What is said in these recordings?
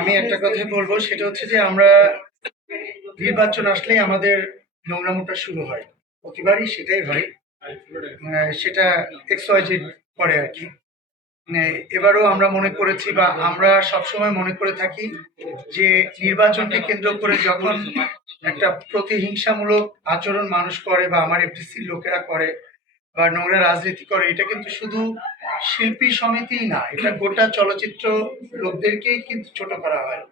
আমি একটা কথাই বলবো, সেটা হচ্ছে যে আমরা নির্বাচন আসলেই আমাদের নোংরামোটা শুরু হয়। প্রতিবারই সেটাই হয়। সেটা XYZ করে আর কি। মানে এবারও আমরা মনে করেছি বা আমরা সবসময় মনে করে থাকি যে নির্বাচনকে কেন্দ্র করে যখন একটা প্রতিহিংসামূলক আচরণ মানুষ করে বা আমার এফডিসির লোকেরা করে বা নোংরা রাজনীতি করে, এটা কিন্তু শুধু শিল্পী সমিতিই না, এটা গোটা চলচ্চিত্র লোকদেরকেই কিন্তু ছোট করা হয়।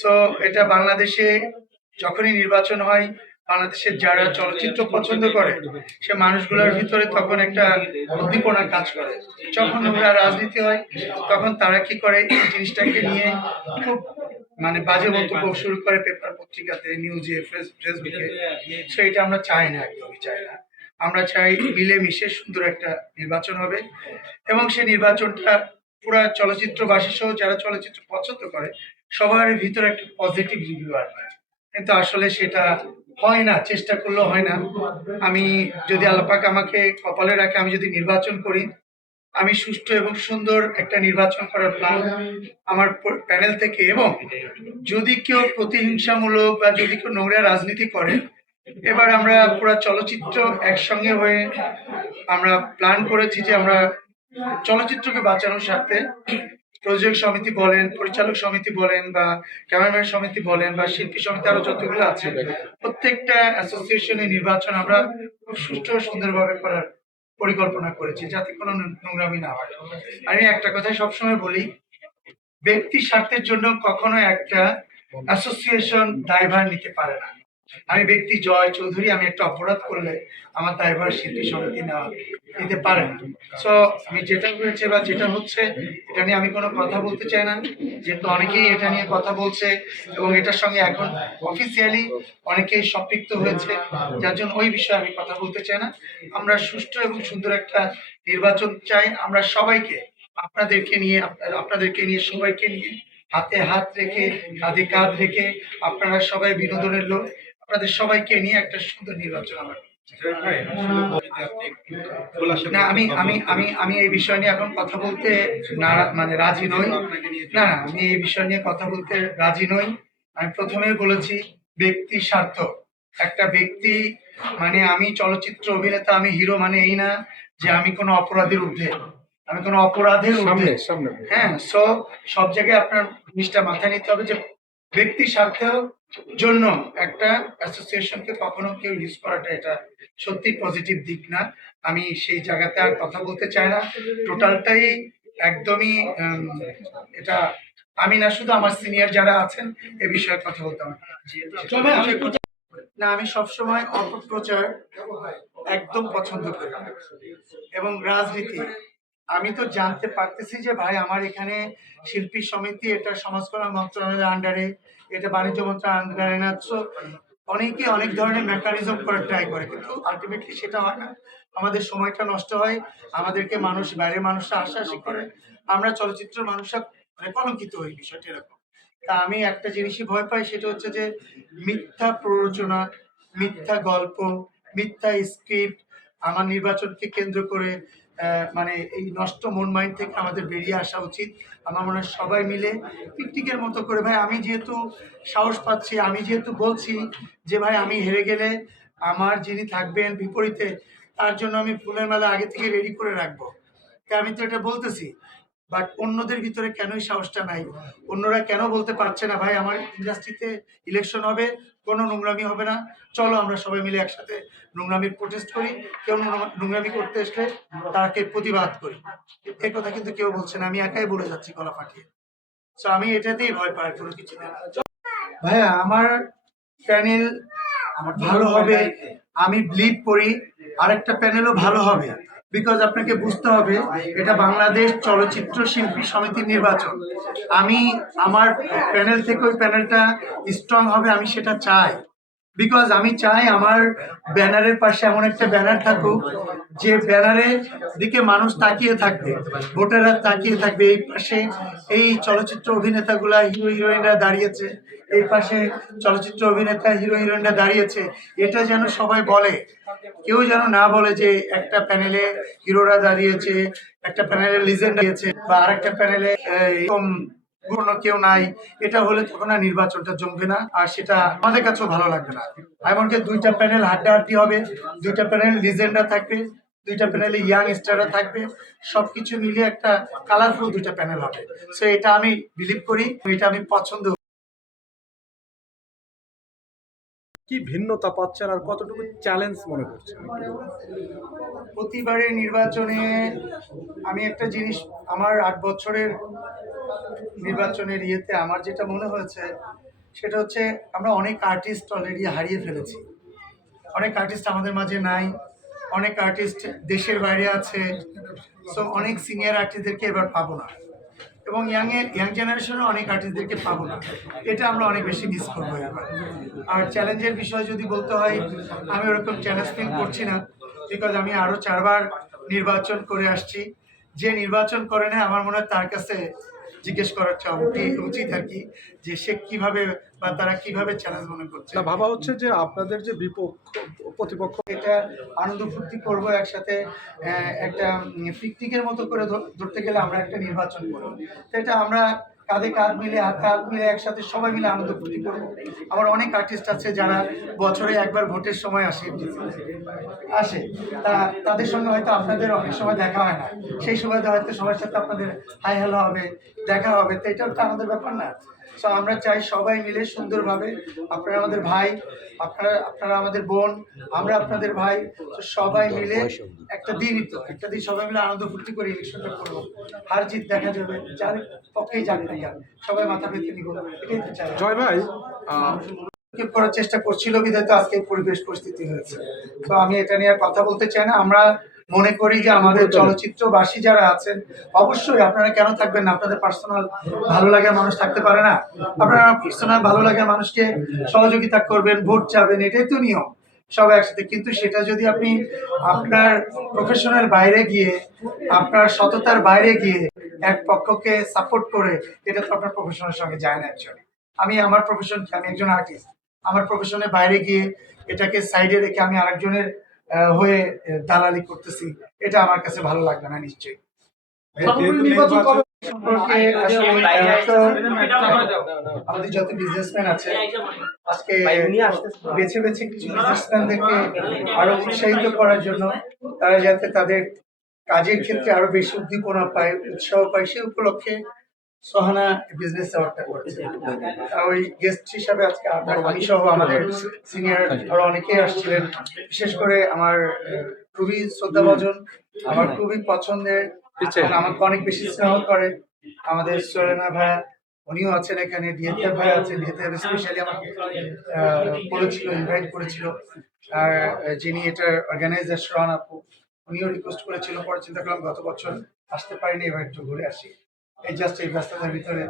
সো এটা বাংলাদেশে যখনই নির্বাচন হয়, বাংলাদেশের যারা চলচ্চিত্র পছন্দ করে সে মানুষগুলোর ভিতরে তখন একটা উদ্দীপনা কাজ করে। যখন ওরা রাজনীতি হয় তখন তারা কি করে, এই জিনিসটাকে নিয়ে খুব মানে বাজে মন্তব্য শুরু করে পেপার পত্রিকাতে, নিউজে, ফেসবুকে। সেটা আমরা চাই না, একদমই চাই না। আমরা চাই মিলেমিশে সুন্দর একটা নির্বাচন হবে এবং সেই নির্বাচনটা পুরা চলচ্চিত্রবাসী সহ যারা চলচ্চিত্র পছন্দ করে সবার ভিতরে একটা পজিটিভ রিভিউ আসবে। কিন্তু আসলে সেটা হয় না, চেষ্টা করলেও হয় না। আমি যদি আল্লাপাক আমাকে কপালে রাখে, আমি যদি নির্বাচন করি, আমি সুষ্ঠু এবং সুন্দর একটা নির্বাচন করার প্ল্যান আমার প্যানেল থেকে, এবং যদি কেউ প্রতিহিংসামূলক বা যদি কেউ নোংরা রাজনীতি করে, এবার আমরা পুরা চলচ্চিত্র একসঙ্গে হয়ে আমরা প্ল্যান করেছি যে আমরা চলচ্চিত্রকে বাঁচানোর স্বার্থে প্রযোজক সমিতি বলেন, পরিচালক সমিতি বলেন বা ক্যামেরাম্যান সমিতি বলেন বা শিল্পী সমিতি, আরো যতগুলো আছে, প্রত্যেকটা অ্যাসোসিয়েশনের নির্বাচন আমরা খুব সুষ্ঠু ও সুন্দরভাবে করার পরিকল্পনা করেছি, যাতে কোনো নোংরামি না হয়। আমি একটা কথাই সবসময় বলি, ব্যক্তি স্বার্থের জন্য কখনো একটা অ্যাসোসিয়েশন দায়ভার নিতে পারে না। আমি ব্যক্তি জয় চৌধুরী, আমি একটা অপরাধ করলে আমার দায়ভার শিল্পী সমিতি নেওয়া নিতে পারে না। সো আমি যেটা হয়েছে বা যেটা হচ্ছে, এটা নিয়ে আমি কোনো কথা বলতে চাই না, যেহেতু অনেকেই এটা নিয়ে কথা বলছে এবং এটার সঙ্গে এখন অফিসিয়ালি অনেকেই সম্পৃক্ত হয়েছে, যার জন্য ওই বিষয়ে আমি কথা বলতে চাই না। আমরা সুষ্ঠু এবং সুন্দর একটা নির্বাচন চাই। আমরা সবাইকে, আপনাদেরকে নিয়ে, আপনাদেরকে নিয়ে, সবাইকে নিয়ে হাতে হাত রেখে, কাঁধে কাঁধ রেখে, আপনারা সবাই বিনোদনের লোক, আপনাদের সবাইকে নিয়ে একটা সুন্দর নির্বাচন আমরা না। আমি এই বিষয় নিয়ে এখন কথা বলতে না, মানে রাজি নই। না, আমি এই বিষয় নিয়ে কথা বলতে রাজি নই। আমি প্রথমে বলেছি ব্যক্তি স্বার্থ। একটা ব্যক্তি মানে আমি চলচ্চিত্র অভিনেতা, আমি হিরো মানে এই না যে আমি কোনো অপরাধের ঊর্ধ্বে, আমি কোনো অপরাধের ঊর্ধ্বে। হ্যাঁ, সো সব জায়গায় আপনার জিনিসটা মাথায় নিতে হবে যে ব্যক্তি স্বার্থের জন্য একটা অ্যাসোসিয়েশনকে কখনো কেউ ইউজ করাটা, এটা সত্যি পজিটিভ দিক না। আমি সেই জায়গাতে আর কথা বলতে চাই না। টোটালটাই একদমই এটা আমি না, শুধু আমার সিনিয়র যারা আছেন এ বিষয়ে কথা বলতে হবে না। আমি সবসময় অপপ্রচার একদম পছন্দ করি না। এবং রাজনীতি, আমি তো জানতে পারতেছি যে ভাই আমার এখানে শিল্পী সমিতি, এটা সমাজ কল্যাণ মন্ত্রণালয়ের আন্ডারে, এটা বাণিজ্য মন্ত্রণালয়ের আন্ডারে না। তো অনেকে অনেক ধরনের মেকানিজম করে ট্রাই করে, কিন্তু আলটিমেটলি সেটা হয় না। আমাদের সময়টা নষ্ট হয়, আমাদেরকে মানুষ, বাইরের মানুষরা হাসাহাসি করে, আমরা চলচ্চিত্রের মানুষরা মানে কলঙ্কিত হই, বিষয়টা এরকম। তা আমি একটা জিনিসই ভয় পাই, সেটা হচ্ছে যে মিথ্যা প্ররোচনা, মিথ্যা গল্প, মিথ্যা স্ক্রিপ্ট আমার নির্বাচনকে কেন্দ্র করে মানে এই নষ্ট মন মাইন্ড থেকে আমাদের বেরিয়ে আসা উচিত। আমার মনে হয় সবাই মিলে পিকনিকের মতো করে, ভাই আমি যেহেতু সাহস পাচ্ছি, আমি যেহেতু বলছি যে ভাই আমি হেরে গেলে আমার যিনি থাকবেন বিপরীতে, তার জন্য আমি ফুলের মালা আগে থেকে রেডি করে রাখবো, আমি তো এটা বলতেছি। বাট অন্যদের ভিতরে কেন এই সাহসটা নাই? অন্যরা কেন বলতে পারছে না ভাই আমার ইন্ডাস্ট্রিতে ইলেকশন হবে, কোনো নোংরামি হবে না, চলো আমরা সবাই মিলে একসাথে নোংরামির প্রোটেস্ট করি, কেউ নোংরামি করতে আসলে তাকে প্রতিবাদ করি। এই কথা কিন্তু কেউ বলছে না, আমি একাই বলে যাচ্ছি গলা ফাটিয়ে। তো আমি এটাতেই ভয় পাই, কোনো কিছু না। ভাইয়া আমার প্যানেল ভালো হবে আমি বিলিভ করি, আরেকটা প্যানেলও ভালো হবে। বিকজ আপনাকে বুঝতে হবে এটা বাংলাদেশ চলচ্চিত্র শিল্পী সমিতির নির্বাচন। আমি আমার প্যানেল থেকে ওই প্যানেলটা স্ট্রং হবে, আমি সেটা চাই। বিকজ আমি চাই আমার ব্যানারের পাশে এমন একটা ব্যানার থাকুক যে ব্যানারের দিকে মানুষ তাকিয়ে থাকবে, ভোটাররা তাকিয়ে থাকবে। এই পাশে এই চলচ্চিত্র অভিনেতাগুলা, হিরো হিরোইনরা দাঁড়িয়েছে, এই পাশে চলচ্চিত্র অভিনেতা হিরো হিরোইনরা দাঁড়িয়েছে, এটা যেন সবাই বলে। কেউ যেন না বলে যে একটা প্যানেলে হিরোরা দাঁড়িয়েছে, একটা প্যানেলে লিজেন্ড দাঁড়িয়েছে, বা আরেকটা প্যানেলে এরকম পুরনো কেউ নাই, এটা হলে তখন আর নির্বাচনটা জমবে না, আর সেটা আমাদের কাছেও ভালো লাগবে না। এমনকি দুইটা প্যানেল হাড্ডাহাড্ডি হবে, দুইটা প্যানেল লিজেন্ডরা থাকবে, দুইটা প্যানেলে ইয়াং স্টাররা থাকবে, সবকিছু মিলিয়ে একটা কালারফুল দুইটা প্যানেল হবে। সো এটা আমি বিলিভ করি, এটা আমি পছন্দ। কি ভিন্নতা পাচ্ছেন আর কতটুকু চ্যালেঞ্জ মনে করছেন? প্রতিবারের নির্বাচনে আমি একটা জিনিস, আমার 8 বছরের নির্বাচনের ইয়েতে আমার যেটা মনে হয়েছে সেটা হচ্ছে আমরা অনেক আর্টিস্ট অলরেডি হারিয়ে ফেলেছি। অনেক আর্টিস্ট আমাদের মাঝে নাই, অনেক আর্টিস্ট দেশের বাইরে আছে। সো অনেক সিনিয়র আর্টিস্টদেরকে এবার পাবো না, এবং ইয়াং জেনারেশনে অনেক আর্টিস্টদেরকে পাবো না। এটা আমরা অনেক বেশি মিস করবো এবার। আর চ্যালেঞ্জের বিষয় যদি বলতে হয়, আমি ওরকম চ্যালেঞ্জ ফিল করছি না, বিকজ আমি আরও 4বার নির্বাচন করে আসছি। যে নির্বাচন করে না, আমার মনে হয় তার কাছে জিজ্ঞেস করার উচিত আর কি, যে সে কিভাবে বা তারা কিভাবে চ্যালেঞ্জ মনে করছে। না, ভাবা হচ্ছে যে আপনাদের যে প্রতিপক্ষ, এটা আনন্দ ফুর্তি করবো একসাথে, একটা পিকনিকের মতো করে ধরতে গেলে আমরা একটা নির্বাচন করবো। তো এটা আমরা কাঁধে কাঁধ মিলে, হাতে হাত মিলে একসাথে সবাই মিলে আনন্দ ফুর্তি করবো। আমার অনেক আর্টিস্ট আছে যারা বছরে একবার ভোটের সময় আসে, তাদের সঙ্গে হয়তো আপনাদের অনেক সময় দেখা হয় না, সেই সময় হয়তো সবার সাথে আপনাদের হাই হ্যালো হবে, দেখা হবে। তো এটাও তো আনন্দের ব্যাপার না? সো আমরা চাই সবাই মিলে সুন্দরভাবে, আপনারা আমাদের ভাই, আপনারা আমাদের বোন, আমরা আপনাদের ভাই, তো সবাই মিলে একটা দিন সবাই মিলে আনন্দ ফুর্তি করে ইলেকশনটা করবো। হার জিত দেখা যাবে, যার পক্ষেই যাক না কেন, সবাই মাথা পেতে নিব, এটাই তো চাই। জয় ভাই করার চেষ্টা করছিল বিধায় তো আজকে পরিবেশ পরিস্থিতি হয়েছে। তো আমি এটা নিয়ে আর কথা বলতে চাই না। আমরা মনে করি যে আমাদের চলচ্চিত্রবাসী যারা আছেন, অবশ্যই আপনারা কেন থাকবেন না, আপনাদের পার্সোনাল ভালো লাগার মানুষ থাকতে পারে না? আপনারা পার্সোনাল ভালো লাগার মানুষকে সহযোগিতা করবেন, ভোট চাবেন, এটাই তো নিয়ম সবাই একসাথে। কিন্তু সেটা যদি আপনি আপনার প্রফেশনাল বাইরে গিয়ে, আপনার সততার বাইরে গিয়ে এক পক্ষকে সাপোর্ট করে, এটা তো আপনার প্রফেশনের সঙ্গে যায় না। অ্যাকচুয়ালি আমি আমার প্রফেশন, আমি একজন আর্টিস্ট, আমার প্রফেশনের বাইরে গিয়ে এটাকে সাইডে রেখে আমি আরেকজনের হয়ে দালালি করতেছি, এটা আমার কাছে ভালো লাগবে না নিশ্চয়ই। সম্পর্কে আমাদের যত বিজনেসম্যান আছে, আজকে বেছে বেছে কিছু বিজনেসম্যানদেরকে আরো উৎসাহিত করার জন্য, তারা যাতে তাদের কাজের ক্ষেত্রে আরো বেশি উদ্দীপনা পায়, উৎসাহ পায়, সেই উপলক্ষে সোহানা বিজনেস অ্যাওয়ার্ডটা করেছে। ওই গেস্ট হিসাবে আজকে আমি সহ আমাদের সিনিয়র আরো অনেকেই আসছিলেন। বিশেষ করে আমার খুবই শ্রদ্ধাভাজন, আমার খুবই পছন্দের, আমাকে অনেক বেশি স্নেহ করে আমাদের সোহেনা ভাইয়া, উনিও আছেন এখানে। ডিএতে ভাই আছেন, ডিএতে স্পেশালি আমাকে বলেছিল, ইনভাইট করেছিল। আর যিনি এটার অর্গানাইজার সোহান আপু, উনিও রিকোয়েস্ট করেছিল। পরে চিন্তা করলাম গত বছর আসতে পারিনি, এবার একটু ঘুরে আসি। এই জাস্ট এই ব্যস্ততার ভিতরে